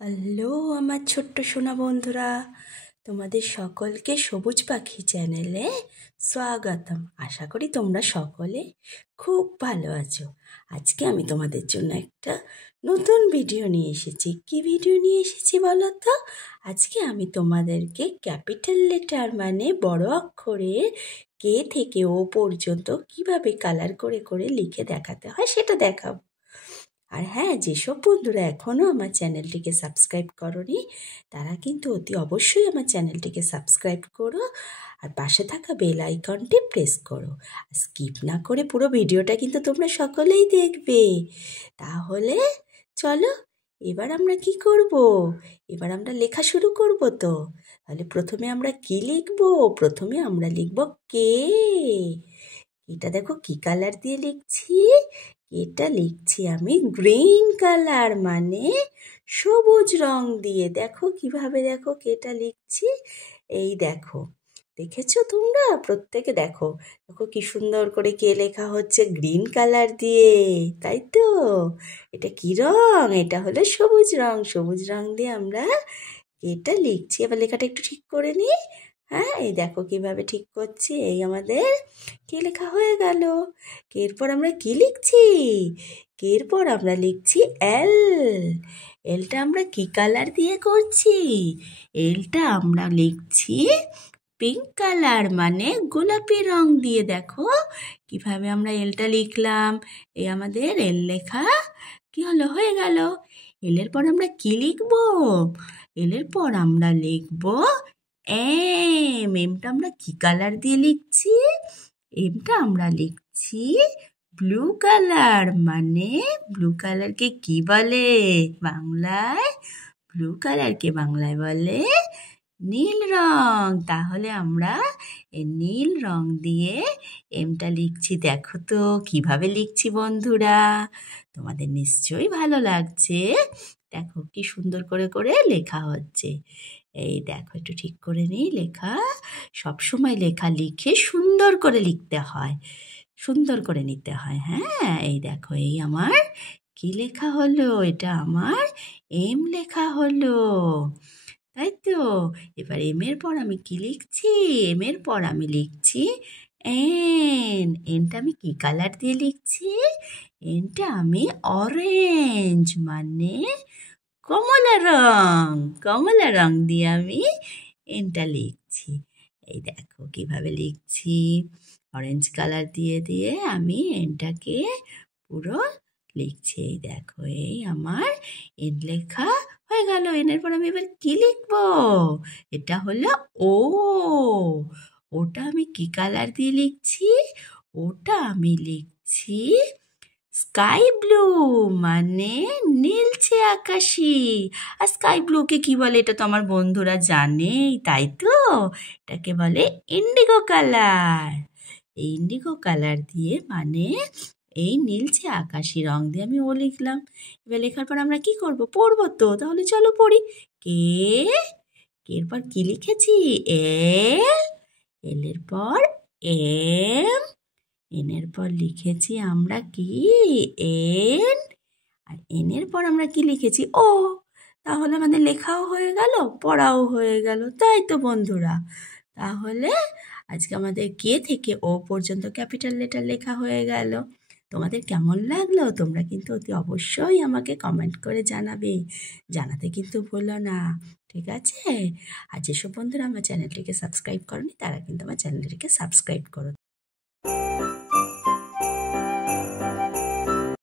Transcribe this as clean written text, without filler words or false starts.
Hello আমার ছোট্ট সোনা বন্ধুরা, তোমাদের সকলকে সবুজ পাখি চ্যানেলে স্বাগতম। আশা করি তোমরা সকলে খুব ভালো আছো। আজকে আমি তোমাদের জন্য একটা নতুন ভিডিও নিয়ে এসেছি। কি ভিডিও নিয়ে এসেছি বলো তো? আজকে আমি তোমাদেরকে ক্যাপিটাল লেটার মানে বড় অক্ষরে কে থেকে ও পর্যন্ত কিভাবে কালার করে করে লিখে দেখাতে হয় সেটা দেখাবো। আর হ্যাঁ, যেসব বন্ধুরা এখনও আমার চ্যানেলটিকে সাবস্ক্রাইব করোনি তারা কিন্তু অতি অবশ্যই আমার চ্যানেলটিকে সাবস্ক্রাইব করো আর পাশে থাকা বেল আইকনটি প্রেস করো। আর স্কিপ না করে পুরো ভিডিওটা কিন্তু তোমরা সকলেই দেখবে। তাহলে চলো, এবার আমরা কি করব? এবার আমরা লেখা শুরু করব। তো তাহলে প্রথমে আমরা কি লিখব? প্রথমে আমরা লিখব কে। এটা দেখো কি কালার দিয়ে লিখছি। এটা লিখছি আমি গ্রিন কালার মানে সবুজ রং দিয়ে। দেখো কিভাবে, দেখো কেটা লিখছি। এই দেখো, দেখেছো তোমরা প্রত্যেকে? দেখো দেখো কি সুন্দর করে কে লেখা হচ্ছে গ্রিন কালার দিয়ে, তাই তো? এটা কি রং? এটা হলো সবুজ রং। সবুজ রং দিয়ে আমরা এটা লিখছি। এবার লেখাটা একটু ঠিক করে নিই। হ্যাঁ, এই দেখো কিভাবে ঠিক করছি। এই আমাদের কে লেখা হয়ে গেল। এরপর আমরা কি লিখছি? এরপর আমরা লিখছি এল। এলটা আমরা কি কালার দিয়ে করছি? এলটা আমরা লিখছি পিঙ্ক কালার মানে গোলাপি রং দিয়ে। দেখো কিভাবে আমরা এলটা লিখলাম। এই আমাদের এল লেখা কি হলো, হয়ে গেল। এলের পর আমরা কি লিখব? এলের পর আমরা লিখব এম। এমটা আমরা কি কালার দিয়ে লিখছি? এমটা আমরা লিখছি ব্লু কালার মানে ব্লু কালারকে কি বলে বাংলায়? ব্লু কালারকে বাংলায় বলে নীল রং। তাহলে আমরা এই নীল রং দিয়ে এমটা লিখছি। দেখো তো কিভাবে লিখছি বন্ধুরা, তোমাদের নিশ্চয়ই ভালো লাগছে। দেখো কি সুন্দর করে করে লেখা হচ্ছে। এই দেখো একটু ঠিক করে নিই। লেখা সবসময় লেখা লিখে সুন্দর করে লিখতে হয়, সুন্দর করে নিতে হয়। হ্যাঁ, এই দেখো এই আমার কি লেখা হলো? এটা আমার এম লেখা হলো, তাই তো? এবার এম এর পর আমি কি লিখছি? এম এর পর আমি লিখছি এন। এনটা আমি কি কালার দিয়ে লিখছি? এনটা আমি অরেঞ্জ মানে কমলা রং। কমলা রং দিয়ে আমি এনটা লিখছি। এই দেখো কিভাবে লিখছি। অরেঞ্জ কালার দিয়ে দিয়ে আমি এনটাকে পুরো লিখছি। এই দেখো এই আমার এন লেখা হয়ে গেল। এনের পর আমি এবার কি লিখবো? এটা হলো ও। ওটা আমি কি কালার দিয়ে লিখছি? ওটা আমি লিখছি স্কাই ব্লু মানে নীলচে আকাশি। আর স্কাই ব্লুকে কি বলে এটা তো আমার বন্ধুরা জানেই, তাই তো? এটাকে বলে ইন্ডিগো কালার। এই ইন্ডিগো কালার দিয়ে মানে এই নীলচে আকাশি রং দিয়ে আমি ও লিখলাম। এবার লেখার পর আমরা কি করব? পড়বো তো। তাহলে চলো পড়ি। কে, এরপর কি লিখেছি? এল। এলের পর এম। এনের পর লিখেছি আমরা কি? এন। আর এনের পর আমরা কি লিখেছি? ও। তাহলে আমাদের লেখাও হয়ে গেল, পড়াও হয়ে গেল, তাই তো বন্ধুরা? তাহলে আজকে আমাদের কে থেকে ও পর্যন্ত ক্যাপিটাল লেটার লেখা হয়ে গেল। তোমাদের কেমন লাগলো? তোমরা কিন্তু অতি অবশ্যই আমাকে কমেন্ট করে জানাবে। জানাতে কিন্তু ভুলো না, ঠিক আছে? আর যেসব বন্ধুরা আমার চ্যানেলটিকে সাবস্ক্রাইব করনি তারা কিন্তু আমার চ্যানেলটিকে সাবস্ক্রাইব করো।